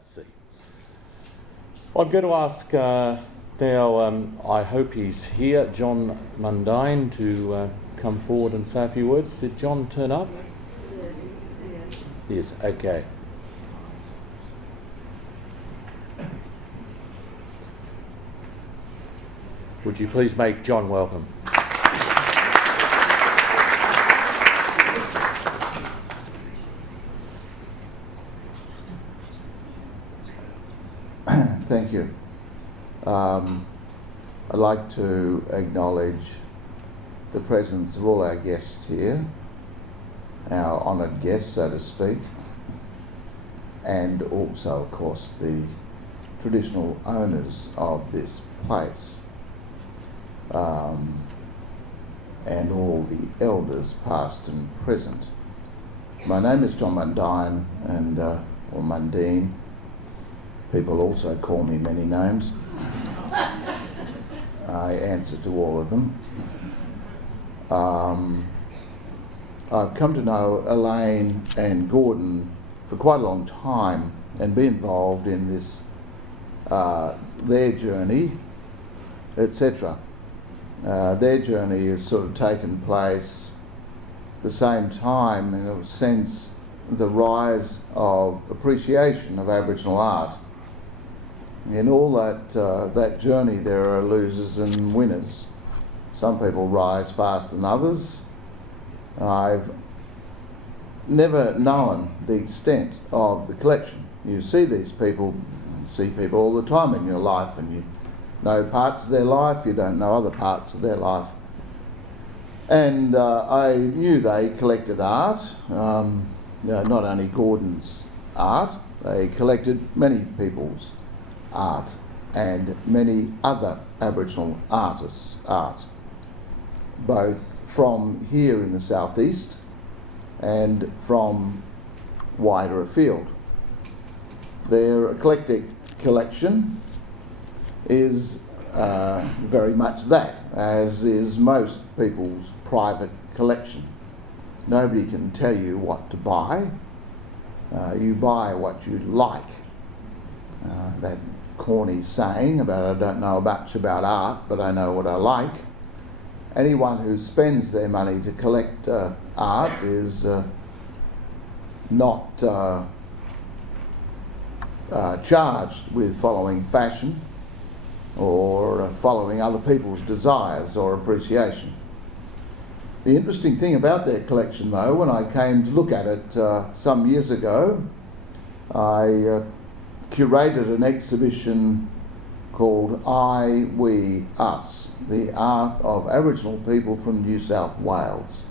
see. I'm going to ask now, I hope he's here, Djon Mundine, to come forward and say a few words. Did John turn up? Yes, okay. Would you please make John welcome? Thank you. I'd like to acknowledge the presence of all our guests here, our honoured guests, so to speak, and also, of course, the traditional owners of this place, and all the elders, past and present. My name is Djon Mundine, or Mundine. People also call me many names. I answer to all of them. I've come to know Elaine and Gordon for quite a long time and be involved in this, their journey, etc. Their journey has sort of taken place the same time, in a sense, the rise of appreciation of Aboriginal art. In all that journey, there are losers and winners. Some people rise faster than others. I've never known the extent of the collection. You see these people, all the time in your life, and you know parts of their life, you don't know other parts of their life. And I knew they collected art, not only Gordon's art, they collected many people's art and many other Aboriginal artists' art, both from here in the southeast and from wider afield. Their eclectic collection is very much that, as is most people's private collection. Nobody can tell you what to buy. You buy what you like. That corny saying about I don't know much about art, but I know what I like. Anyone who spends their money to collect art is not charged with following fashion or following other people's desires or appreciation. The interesting thing about their collection, though, when I came to look at it some years ago, I curated an exhibition called I, We, Us, the art of Aboriginal people from New South Wales,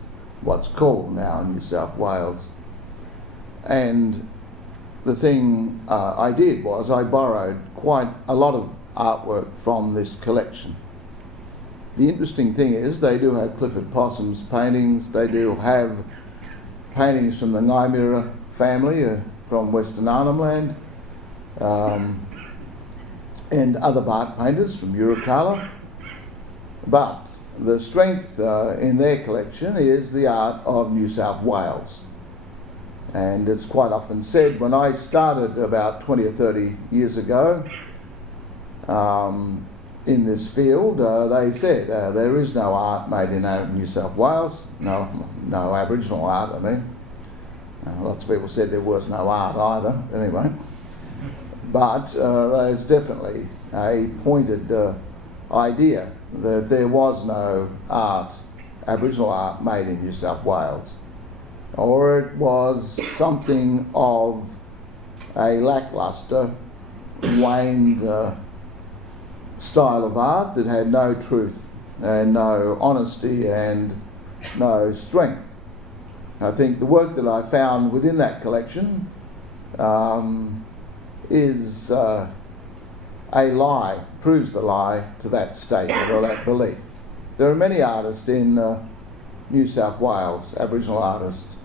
what's called now New South Wales. And the thing I did was I borrowed quite a lot of artwork from this collection. The interesting thing is they do have Clifford Possum's paintings, they do have paintings from the Ngaimira family from Western Arnhem Land, and other bark painters from Urukala. But the strength in their collection is the art of New South Wales. And it's quite often said, when I started about 20 or 30 years ago in this field, they said there is no art made in New South Wales, no Aboriginal art, I mean. Lots of people said there was no art either, anyway. But there's definitely a pointed idea that there was no art, Aboriginal art, made in New South Wales. Or it was something of a lacklustre, waned style of art that had no truth and no honesty and no strength. I think the work that I found within that collection is a lie, proves the lie to that statement or that belief. There are many artists in New South Wales, Aboriginal artists.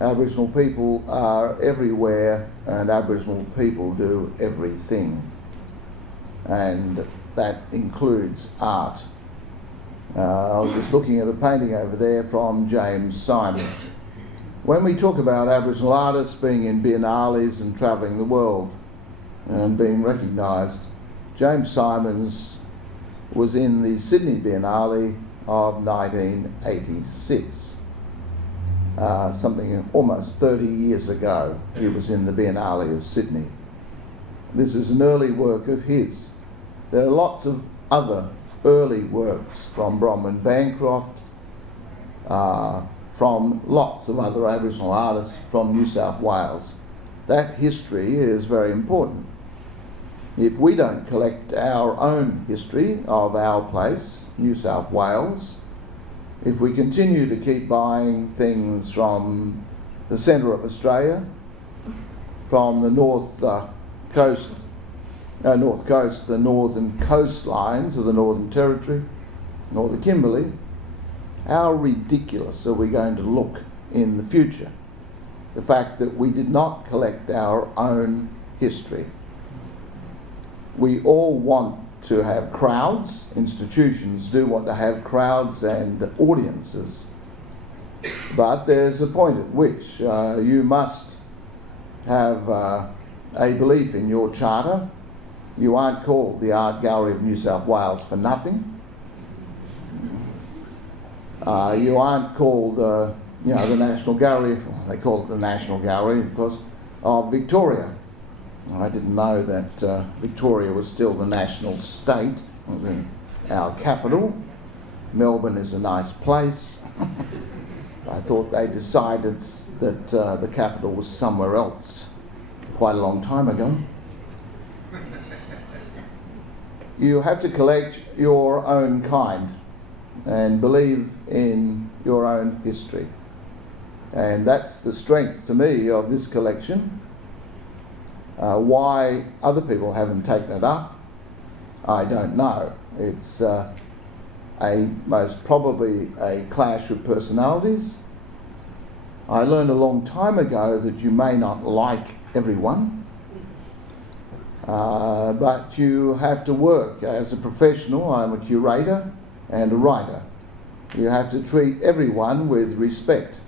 Aboriginal people are everywhere and Aboriginal people do everything. And that includes art. I was just looking at a painting over there from James Simon. When we talk about Aboriginal artists being in biennales and travelling the world, and being recognised. James Simons was in the Sydney Biennale of 1986. Something almost 30 years ago, he was in the Biennale of Sydney. This is an early work of his. There are lots of other early works from Bronwyn Bancroft, from lots of other Aboriginal artists from New South Wales. That history is very important. If we don't collect our own history of our place, New South Wales, if we continue to keep buying things from the centre of Australia, from the northern coastlines of the Northern Territory, nor the Kimberley, how ridiculous are we going to look in the future? The fact that we did not collect our own history. We all want to have crowds, institutions do want to have crowds and audiences, but there's a point at which you must have a belief in your charter. You aren't called the Art Gallery of New South Wales for nothing. You aren't called the National Gallery, they call it the National Gallery because of Victoria. I didn't know that Victoria was still the national state, our capital. Melbourne is a nice place. I thought they decided that the capital was somewhere else quite a long time ago. You have to collect your own kind and believe in your own history. And that's the strength to me of this collection. Why other people haven't taken it up, I don't know. It's most probably a clash of personalities. I learned a long time ago that you may not like everyone, but you have to work as a professional. I'm a curator and a writer. You have to treat everyone with respect.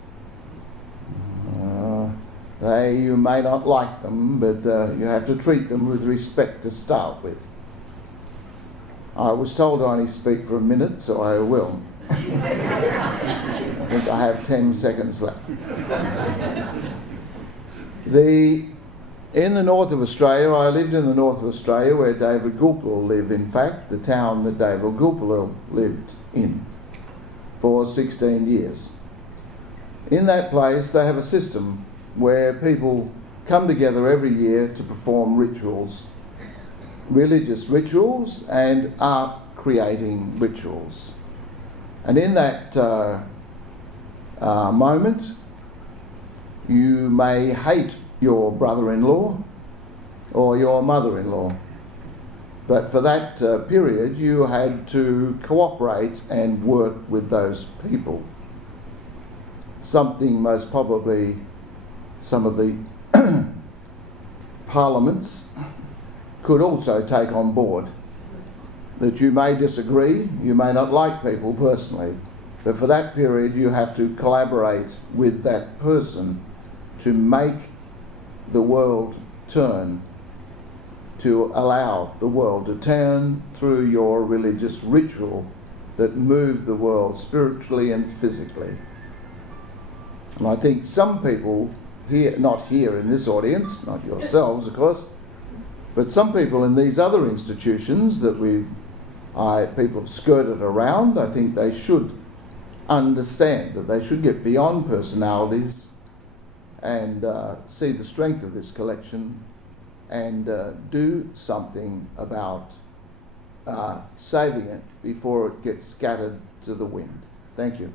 You may not like them, but you have to treat them with respect to start with. I was told to only speak for a minute, so I will. I think I have 10 seconds left. In the north of Australia, I lived in the north of Australia where David Gulpilil lived, in fact, the town that David Gulpilil lived in for 16 years. In that place, they have a system where people come together every year to perform rituals, religious rituals and art creating rituals. And in that moment, you may hate your brother-in-law or your mother-in-law, but for that period you had to cooperate and work with those people. Something most probably some of the parliaments could also take on board. That you may disagree, you may not like people personally, but for that period you have to collaborate with that person to make the world turn, to allow the world to turn through your religious ritual that moved the world spiritually and physically. And I think some people here, not here in this audience, not yourselves of course, but some people in these other institutions that people have skirted around, I think they should understand that they should get beyond personalities and see the strength of this collection and do something about saving it before it gets scattered to the wind. Thank you.